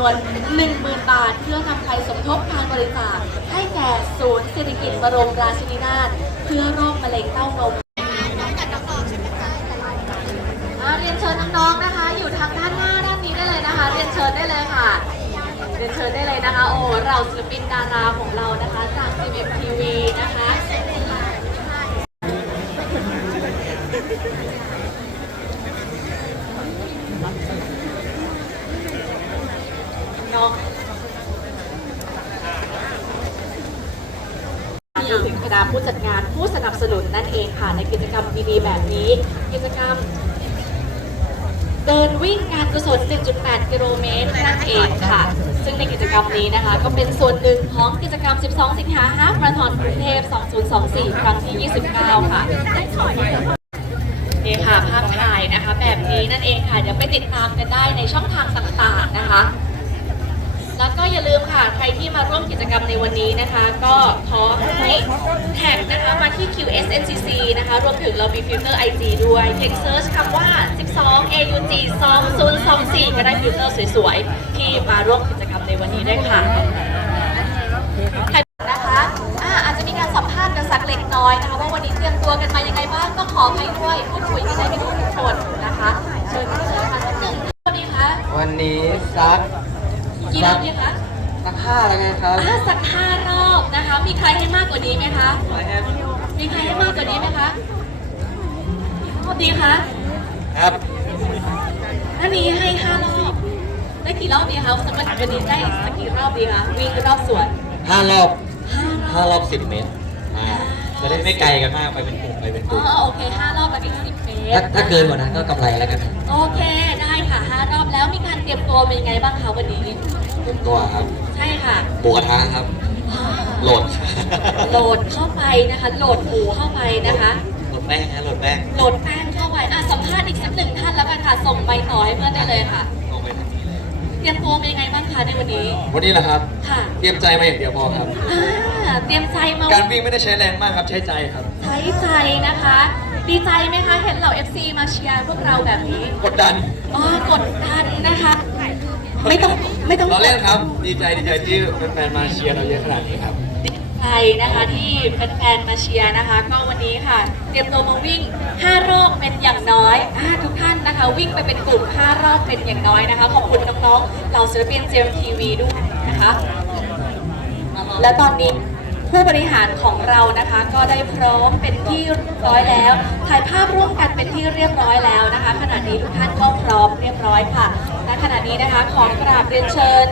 นวน 10,000 บาท เพื่อนำไปสมทบการบริจาคให้แก่ศูนย์เศรษฐกิจบรมราชินีนาถเพื่อโรคมะเร็งเต้านมเรียนเชิญน้องๆนะคะ อยู่ทางด้านหน้าด้านนี้ได้เลยนะคะ เรียนเชิญได้เลยค่ะ เรียนเชิญได้เลยนะคะ โอ้เราศิลปินดาราของเรานะคะจาก GMTV นะคะน้องที่ถึงคณะผู้จัดงานผู้สนับสนุนนั่นเองค่ะ ใน กิจกรรมดีๆ แบบนี้ กิจกรรม เดินวิ่งงานกุศล 1.8 กิโลเมตรนั่นเองค่ะ ซึ่งในกิจกรรมนี้นะคะ ก็เป็นส่วนหนึ่งของกิจกรรม 12 สิงหาฮามาราธอนกรุงเทพ 2024 ครั้งที่ 29 ค่ะนี่ค่ะภาพถ่ายนะคะ แบบนี้นั่นเองค่ะ เดี๋ยวไปติดตามกันได้ในช่องทางต่างๆนะคะ ก็อย่าลืมค่ะ ใครที่มาร่วมกิจกรรมในวันนี้นะคะ ก็ขอให้แท็กนะคะมาที่ QSNCC นะคะ รวมถึงเรามีฟิลเตอร์ IG ด้วย เพียงเซิร์ชคำว่า 12 AUG 2024 ก็ได้ฟิลเตอร์สวยๆ ที่มาร่วมกิจกรรมในวันนี้ได้วยค่ะใครนะคะอ่าอาจจะมีการสัมภาษณ์กันสักเล็กน้อยนะคะว่าวันนี้เตรียมตัวกันมายังไงบ้างก็ขอให้ด้วยพูดคุยกันได้ไม่ทุกคนนะคะ เชิญเชิญค่ะท่านหนึ่งสวัสดีค่ะวันนี้ซัก กี่รอบดีคะซักผ้าแล้วไงครับอ่าสักห้ารอบนะคะ มีใครให้มากกว่านี้ไหมคะมีใครให้มากกว่านี้ไหมคะรอบดีคะครับถ้านี้ให้ห้ารอบ ได้กี่รอบดีคะสำหรับวันนี้ได้สักกี่รอบดีคะวิ่งรอบสวนห้ารอบห้ารอบ ห้ารอบสิบเมตรอ่าจะได้ไม่ไกลกันมากไปเป็นกลุ่มไปเป็นกอ๋ลุ่อมโอเคห้ารอบแล้วอีกสิบเมตรถ้าถ้าเกินกว่านั้นก็กำไรแล้วกันนะ โอเคได้ ค่ะห้ารอบแล้วมีการเตรียมตัวเป็นยังไงบ้างคะวันนี้ เต็มตัวครับใช่ค่ะหมูกระทะครับ อ่าโหลดโหลดเข้าไปนะคะ โหลดหมูเข้าไปนะคะ โหลดแป้งนะโหลดแป้งโหลดแป้งเข้าไปอะสัมภาษณ์อีกสักหนึ่งท่านแล้วกันค่ะ ส่งใบต่อให้เพื่อนได้เลยค่ะ ลงไปทางนี้เลย เตรียมตัวเป็นยังไงบ้างคะในวันนี้ วันนี้แหละครับ ค่ะเตรียมใจมาอย่างเดียวพอครับ อ่าเตรียมใจมาการวิ่งไม่ได้ใช้แรงมากครับ ใช้ใจครับ ใช้ใจนะคะ ดีใจไหมคะ เห็นเหล่า FC มาเชียร์พวกเราแบบนี้กดดันอ๋อกดดันนะคะ ไม่ต้องไม่ต้องเราเล่นครับ ดีใจดีใจที่แฟนๆมาเชียร์เราเยอะขนาดนี้ครับ ดีใจนะคะที่แฟนๆมาเชียร์นะคะ ก็วันนี้ค่ะ เตรียมตัวมาวิ่ง 5 รอบเป็นอย่างน้อยอ่าทุกท่านนะคะ วิ่งไปเป็นกลุ่ม 5 รอบเป็นอย่างน้อยนะคะ ขอบคุณน้องๆเหล่าศิลปินเจมทีวีด้วยนะคะ และตอนนี้ ผู้บริหารของเรานะคะก็ได้พร้อมเป็นที่เรียบร้อยแล้ว ถ่ายภาพร่วมกันเป็นที่เรียบร้อยแล้วนะคะ ขณะนี้ทุกท่านก็พร้อมเรียบร้อยค่ะและขณะนี้นะคะขอกราบเรียนเชิญ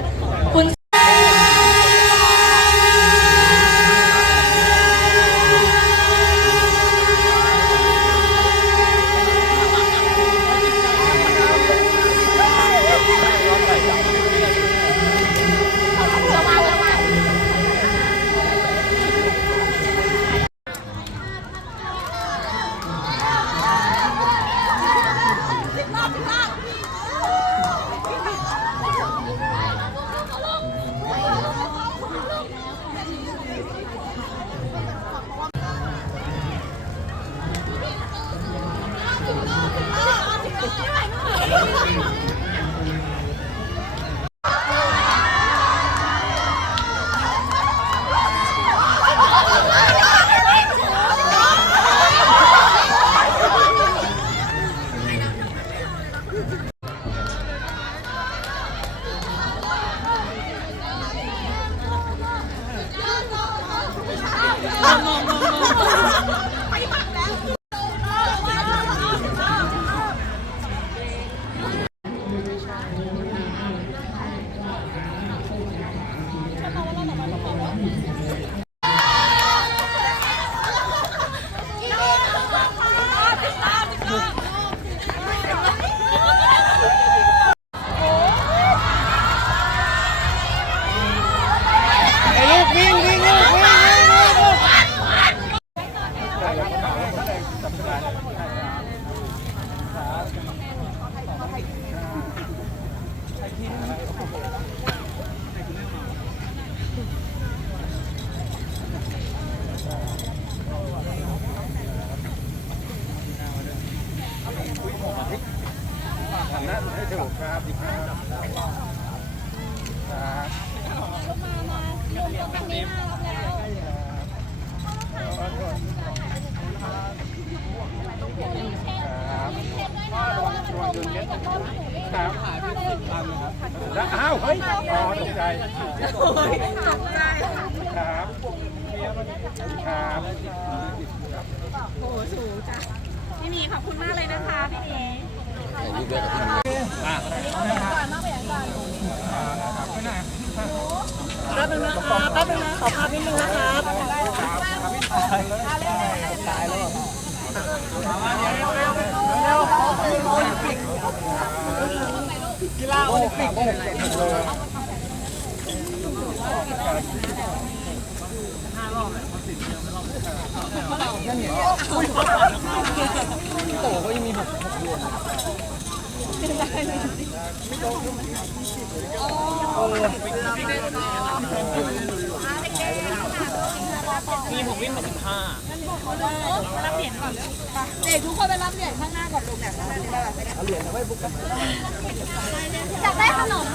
โอ้ยตกใจครับครับโอ้โหสูงจ้ะพี่หมีขอบคุณมากเลยนะคะพี่หมีอะแป๊บนึงนะคะแป๊บนึงนะขอภาพนิดนึงนะครับเด็กทุกคนไปรับเห มีผมวิ่งมาสิบห้า รับเหรียญก่อนเด็กทุกคนไปรับเหรียญข้างหน้าก่อนลงเนี่ยากได้ขนม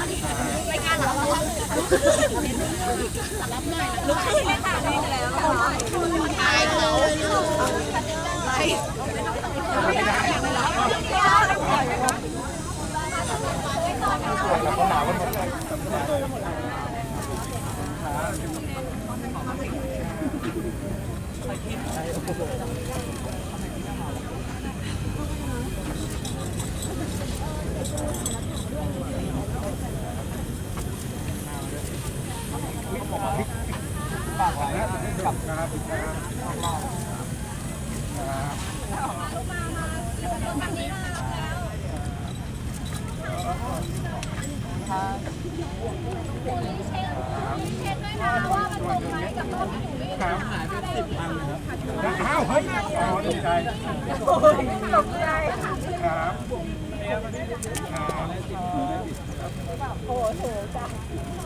รายการเหรอลุกขึ้นเลยค่ะนี่แล้วถ่ายเขา แล้วอ้าวเฮ้ยอ๋อตกใจโอ้ยตกใจครับ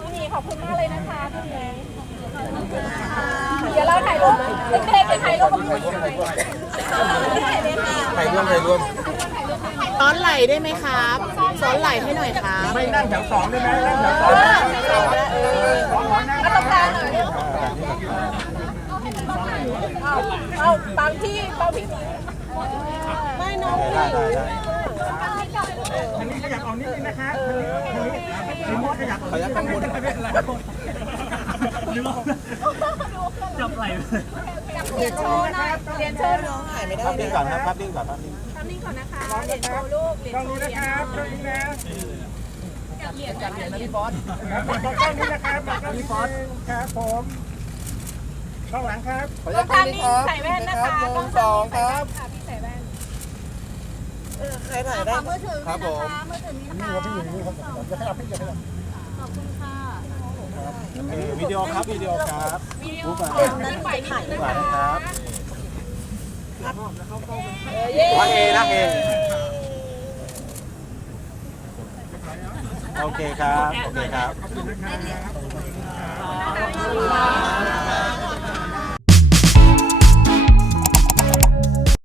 พี่หมีขอบคุณมากเลยนะคะพี่หมี เดี๋ยวเราถ่ายรูปเด็กๆจะถ่ายรูปกับคุณถ่ายเลยค่ะใครร่วมใครร่วมซ้อนไหลได้ไหมครับซ้อนไหลให้หน่อยครับ ไม่นั่งแถวสองได้ไหมนั่งแถวสองได้ออนั่งแล้วตรงกลางหน่อยเอาบางที่บางที่ไม่น้องพี่งนี้ขยับออกนิดนึงนะครับทางนี้ทางนี้ขยับขยับข้างบนไม่เป็นไร จับไหลจับเรียนโชว์หน่อยเรียนโชว์น้องภาพนิ่งก่อนครับภาพนิ่งก่อนภาพนิ่งทำนิ่งก่อนนะคะเรียนโชว์ลูกเรียนกล้องโชนี้ว์นะครับกล้องนี้นะจับเหรียญนะพี่ฟอสครับกล้องนี้นะครับกล้องนี้ฟอสครับผมกล้องหลังครับตรงกลานี้ใส่แว่นนะคะกล้องสองครับพี่ใส่แว่นใครถ่ายได้มือถือครับผมมือถือนี้นะคะพี่อยู่นี่ครับจะขยับพี่จะขอบคุณค่ะ วิดีโอครับวิดีโอครับวิดีโอรูปมานั่นไปถ่ายรูปมานะครับเย้วางเอนะเอโอเคครับ โอเคครับนะครับ